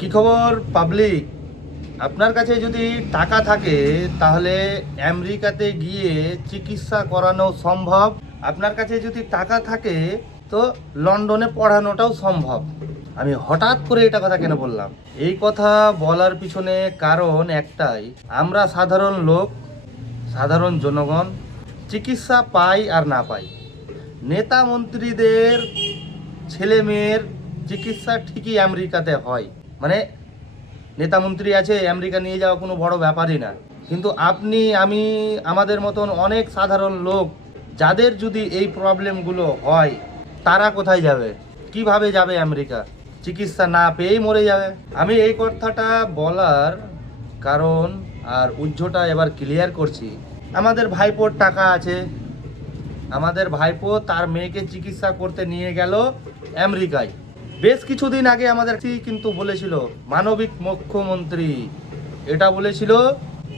কি খবর পাবলিক? আপনার কাছে যদি টাকা থাকে তাহলে আমেরিকাতে গিয়ে চিকিৎসা করানো সম্ভব। আপনার কাছে যদি টাকা থাকে তো লন্ডনে পড়ানোটাও সম্ভব। আমি হঠাৎ করে এটা কথা কেন বললাম? এই কথা বলার পিছনে কারণ একটাই, আমরা সাধারণ লোক, সাধারণ জনগণ চিকিৎসা পাই আর না পাই, নেতা মন্ত্রীদের ছেলে মেয়ের চিকিৎসা ঠিকই আমেরিকাতে হয়। মানে নেতা মন্ত্রী আছে, আমেরিকা নিয়ে যাওয়া কোনো বড় ব্যাপারই না। কিন্তু আপনি, আমি, আমাদের মতন অনেক সাধারণ লোক যাদের যদি এই প্রবলেমগুলো হয়, তারা কোথায় যাবে? কিভাবে যাবে আমেরিকা? চিকিৎসা না পেয়েই মরে যাবে। আমি এই কথাটা বলার কারণ আর উজ্জ্বটা এবার ক্লিয়ার করছি। আমাদের ভাইপোর টাকা আছে, আমাদের ভাইপো তার মেয়েকে চিকিৎসা করতে নিয়ে গেল আমেরিকায়। বেশ কিছুদিন আগে আমাদের কিন্তু বলেছিল মানবিক মুখ্যমন্ত্রী, এটা বলেছিল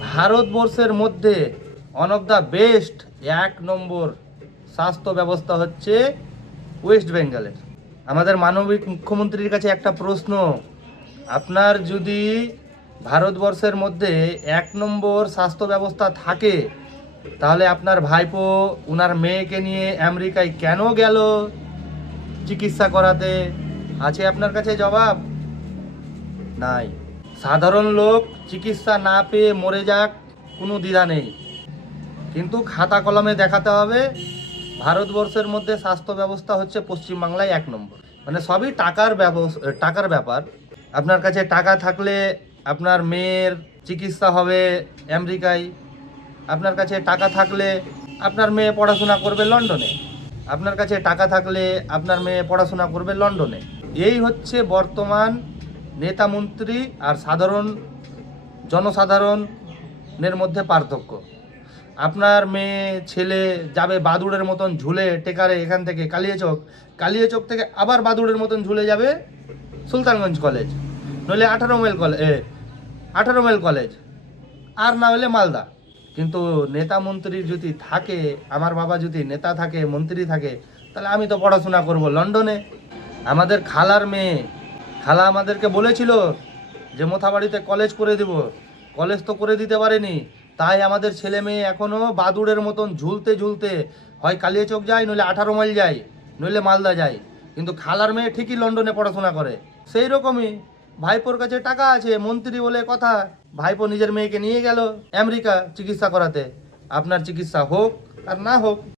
ভারতবর্ষের মধ্যে ওয়ান অফ দ্য বেস্ট 1 নম্বর স্বাস্থ্য ব্যবস্থা হচ্ছে ওয়েস্ট বেঙ্গলের। আমাদের মানবিক মুখ্যমন্ত্রীর কাছে একটা প্রশ্ন, আপনার যদি ভারতবর্ষের মধ্যে 1 নম্বর স্বাস্থ্য ব্যবস্থা থাকে তাহলে আপনার ভাইপো উনার মেয়েকে নিয়ে আমেরিকায় কেন গেল চিকিৎসা করাতে? আছে আপনার কাছে জবাব? নাই। সাধারণ লোক চিকিৎসা না পেয়ে মরে যাক, কোনো দ্বিধা নেই, কিন্তু খাতা কলমে দেখাতে হবে ভারতবর্ষের মধ্যে স্বাস্থ্য ব্যবস্থা হচ্ছে পশ্চিমবাংলায় 1 নম্বর। মানে সবই টাকার ব্যাপার। আপনার কাছে টাকা থাকলে আপনার মেয়ের চিকিৎসা হবে আমেরিকায়, আপনার কাছে টাকা থাকলে আপনার মেয়ে পড়াশোনা করবে লন্ডনে, আপনার কাছে টাকা থাকলে আপনার মেয়ে পড়াশোনা করবে লন্ডনে। এই হচ্ছে বর্তমান নেতা মন্ত্রী আর সাধারণ জনসাধারণের মধ্যে পার্থক্য। আপনার মেয়ে ছেলে যাবে বাদুড়ের মতন ঝুলে টেকারে এখান থেকে কালিয়াচক থেকে আবার বাদুড়ের মতন ঝুলে যাবে সুলতানগঞ্জ কলেজ, নইলে 18 মাইল কলেজ, আর না হলে মালদা। কিন্তু নেতা মন্ত্রী যদি থাকে, আমার বাবা যদি নেতা থাকে, মন্ত্রী থাকে, তাহলে আমি তো পড়াশোনা করব লন্ডনে। আমাদের খালার মেয়ে, খালা আমাদেরকে বলেছিল যে মোথাবাড়িতে কলেজ করে দিব, কলেজ তো করে দিতে পারেনি। তাই আমাদের ছেলে মেয়ে এখনও বাদুড়ের মতন ঝুলতে ঝুলতে হয় কালিয়াচক যায়, নইলে 18 মাইল যায়, নইলে মালদা যায়, কিন্তু খালার মেয়ে ঠিকই লন্ডনে পড়াশোনা করে। সেই রকমই ভাইপোর কাছে টাকা আছে, মন্ত্রী বলে কথা, ভাইপো নিজের মেয়েকে নিয়ে গেল আমেরিকা চিকিৎসা করাতে। আপনার চিকিৎসা হোক আর না হোক,